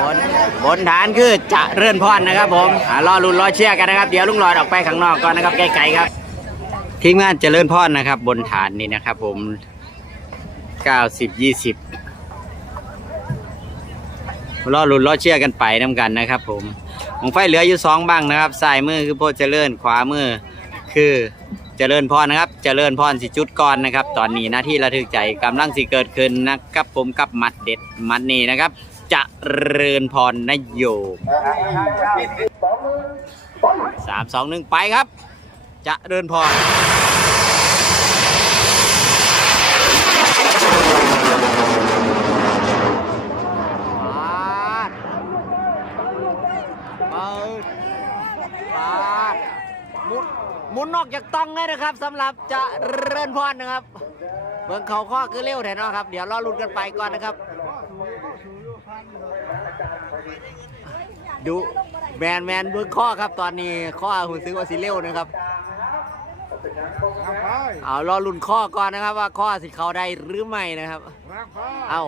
บนบนฐานคือจะเรื่อนพรนะครับผมอ่ารอลุ้นรอเชียร์กันนะครับ เดี๋ยวลุงลอดออกไปข้างนอกก่อนนะครับไกลๆครับ ทีมงานเจริญพรนะครับ บนฐานนี่นะครับ ผม90 20รอลุ้นรอเชียร์กันไปน้ำกันนะครับ ผมของไฟเหลืออยู่สองบ้างนะครับซ้ายมือคือโพเจริญขวามือคือเจริญพรนะครับ เจริญพรสิจุดก่อนนะครับ ตอนนี้หน้าที่ระทึกใจกำลังสิเกิดขึ้นนะครับผมกับมัดเด็ดมัดนี้นะครับ จะเริญพรนโยบสามสองหนึ่งไปครับเจริญพรหมุนนอกจากต้องเลยนะครับสำหรับจะเริญพรนะครับเบิ่งเขาข้อคือเร็วแท้เนาะครับ เดี๋ยวรอลุ้นกันไปก่อนนะครับ ดูแมนแมนเบิ่งข้อครับตอนนี้ข้อหุ่นซื้อว่าสิเร็วนะครับ เอารอลุ้นข้อก่อนนะครับ ว่าข้อสิเขาได้หรือไม่นะครับ เอา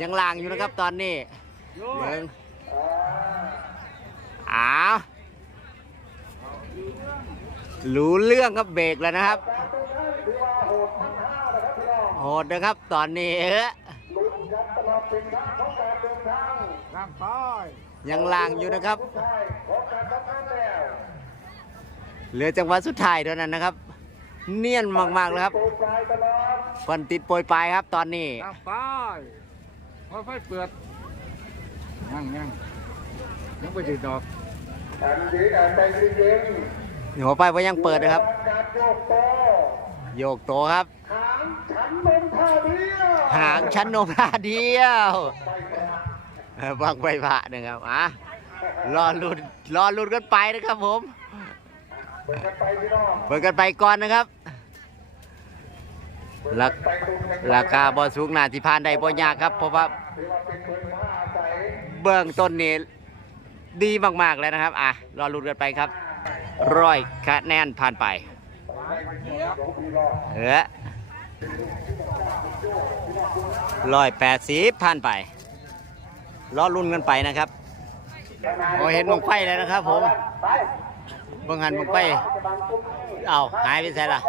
ยังลางอยู่นะครับตอนนี้เบิ่งอ้าวรู้เรื่องครับเบรกแล้วนะครับ โหดนะครับตอนนี้เอ้อ ยังลางอยู่นะครับเหลือจังหวะสุดท้ายเท่านั้นนะครับ เนียนมากๆเลยครับฟันติดโปรยปลายครับตอนนี้ตามไปพอไฟเปิดยังยังยังไปถึงดอกหัวไปว่ายังเปิดนะครับโยกโต ครับหางชั้นนมท่าเดียวเออบังใบพระนะครับอะรอลุ้นรอลุ้นกันไปนะครับผมเปิดกันไปก่อนนะครับราราคาบอสูงนาที่พานได้บ่ยากครับ เพราะว่าเบื้องต้นนี้ดีมากๆเลยนะครับ อะรอลุ้นกันไปครับร้อยคะแนนผ่านไป เออร้อยแปดสิบผ่านไปรอลุ้นกันไปนะครับโอเห็นบังไฟแล้วนะครับผมเบิ่งหันบังไฟเอาหายไปใส่ละ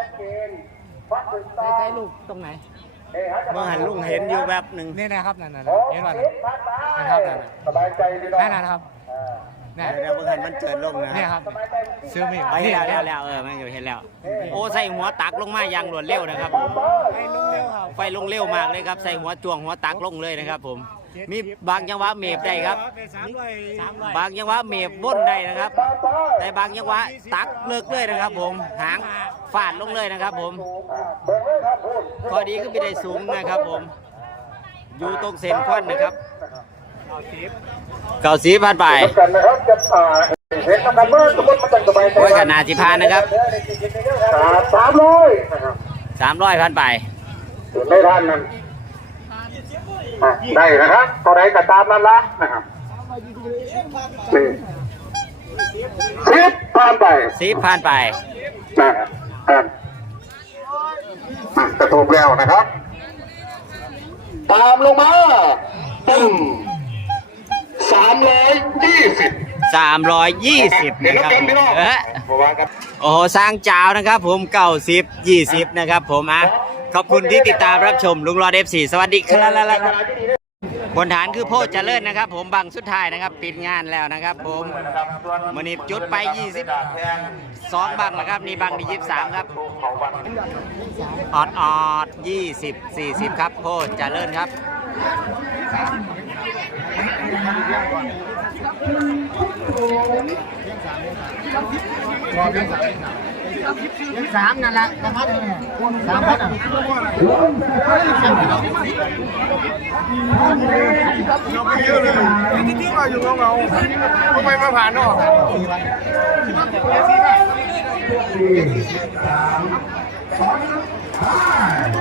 ใส่ใส่ลูกตรงไหนเบิ่งหันลุงเห็นอยู่แบบหนึ่งนี่นะครับนั่นนั่นเห็นว่านั่นนะครับนั่นสบายใจดีเนาะนั่นนะครับ นี่เดี๋ยวเบิ่งหันมันเจิดลงนะนี่คครับรับซื้อมีดไปนี่แล้วแล้แล้ววแล้วเออมันอยู่เห็นแล้ว โอ้ใส่หัวตักลงมาอย่างรวดเร็วนะครับ ให้ลุงเร็วครับไฟลงเร็วมากเลยครับ ใส่หัวจวงหัวตักลงเลยนะครับ ผม มีบางจังหวะเมฟได้ครับ สามร้อยสามร้อยบางจังหวะเมฟว่นได้นะครับ แต่บางจังหวะตักเลิกเลยนะครับ ผม หางฟาดลงเลยนะครับ ผมข้อดีก็ไม่ได้สูงนะครับ ผม อยู่ตรงเส้นควันนะครับ เก่าสีผ่านไปกันนะครับจะอ่าเห็นกันเมื่อสมมติมันจะสบายใจโอ้ยขนาดสิพานนะครับอ่าสามร้อยนะครับสามร้อยผ่านไปส่วนไม่ทันนั่นอะได้นะครับเท่าไรก็ตามนั้นละนะครับนี่สิบผ่านไปสีผ่านไปนะครับอะอะจะถูกแล้วนะครับ ตามลงมา ตึ้มสามร้อยยี่สิบ320นะครับผมเอ๊ะเพราะว่าครับโอ้โหสร้างจาวนะครับ ผมเก่าสิบยี่สิบนะครับ ผมอะขอบคุณที่ติดตามรับชมลุงรอเดฟสี่สวัสดีครับบนฐานคือโพธิ์เจริญนะครับ ผมบังสุดท้ายนะครับ ปิดงานแล้วนะครับ ผมมันนี้จุดไป 20สองบังนะครับ นี่บังที่23 ครับออดออด20 40 ครับ โพธิ์เจริญครับ สามนั่นแหละนะครับสามพันที่มาอยู่เงาๆทำไมมาผ่านเนาะไ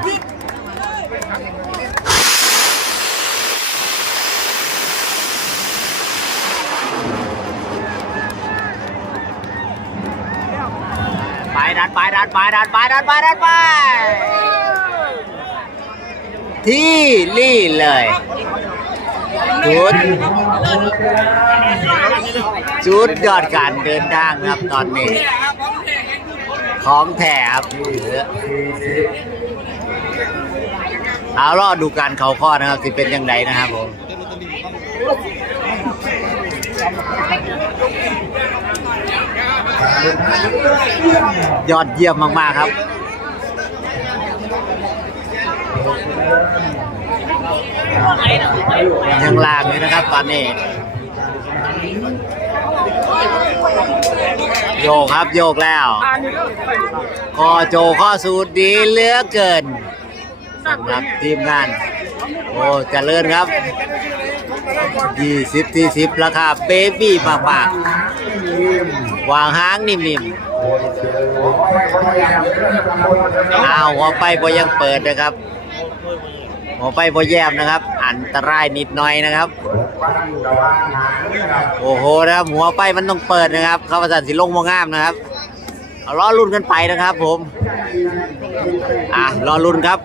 ป ดันไปดันไปดันไปดันไปดันไป ที่นี่เลย good ชุดยอดการเดินทางครับตอนนี้ ของแถครับเอารอดูการเขาข้อนะครับสิเป็นยังไงนะครับผม ยอดเยี่ยมมาก ๆ ครับยังลางอยู่นะครับตอนนี้โยกครับโยกแล้วคอโจข้อสูตรดีเหลือเกินสำหรับทีมงาน โอ้จเจริญครับ 20ที่10ราคาเบบี้มากๆวางหางนิ่มๆอ้าวหัวไปพอยังเปิดนะครับหัวไปพอแยบนะครับ อันตรายนิดหน่อยนะครับ โอ้โหนะครับหัวไปมันต้องเปิดนะครับข้าพเจ้าสิลงมองามนะครับเอรุ่นกันไปนะครับผม อะรอรุ่นครับ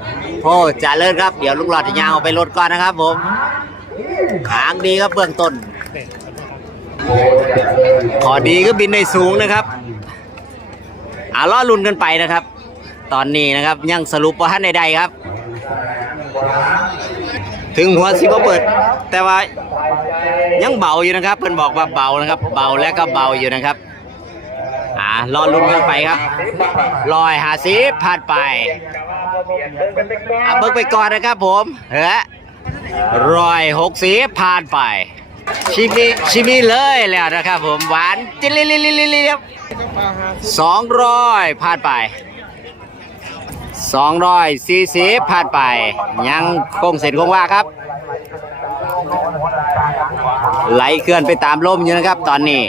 โอ้จ่าเลิศครับ เดี๋ยวลุงหลอดจะยางออกไปรถก่อนนะครับผม หางดีครับเบื้องต้น ขอดีก็บินได้สูงนะครับอะล้อรุ่นกันไปนะครับ ตอนนี้นะครับยังสรุปว่าท่านใดๆครับ ถึงหัวสิบเปิด แต่ว่ายังเบาอยู่นะครับ เพิ่อนบอกว่าเบานะครับ เบาและก็เบาอยู่นะครับอ่ารอลุ้นกันไปครับลอยหาสิผ่านไปอะเบิกไปก่อนนะครับผมเฮ้ ร้อยหกสิผ่านไป ชิมิชิมิเลยแล้วนะครับผมหวานจิลิลิลิลิลิสองร้อยผ่านไปสองร้อยสี่สิบผ่านไป ยังคงเสร็จคงว่าครับ ไหลเคลื่อนไปตามลมอยู่นะครับ ตอนนี้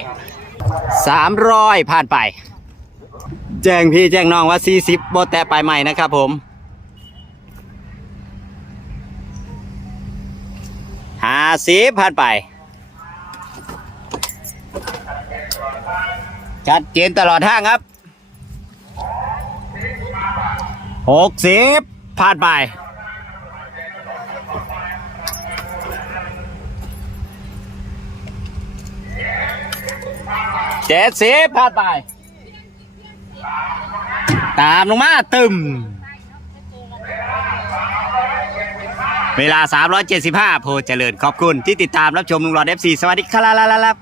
สามร้อยผ่านไป แจ้งพี่แจ้งน้องว่าสี่สิบโบแตะไปใหม่นะครับผม ห้าสิบผ่านไป ชัดเจนตลอดทางครับหกสิบผ่านไปเจ็ดสิบผ่านไป ตามลงมาตึม เวลา 375 โพเจริญขอบคุณที่ติดตามรับชมลุงหลอด FC สวัสดีครับ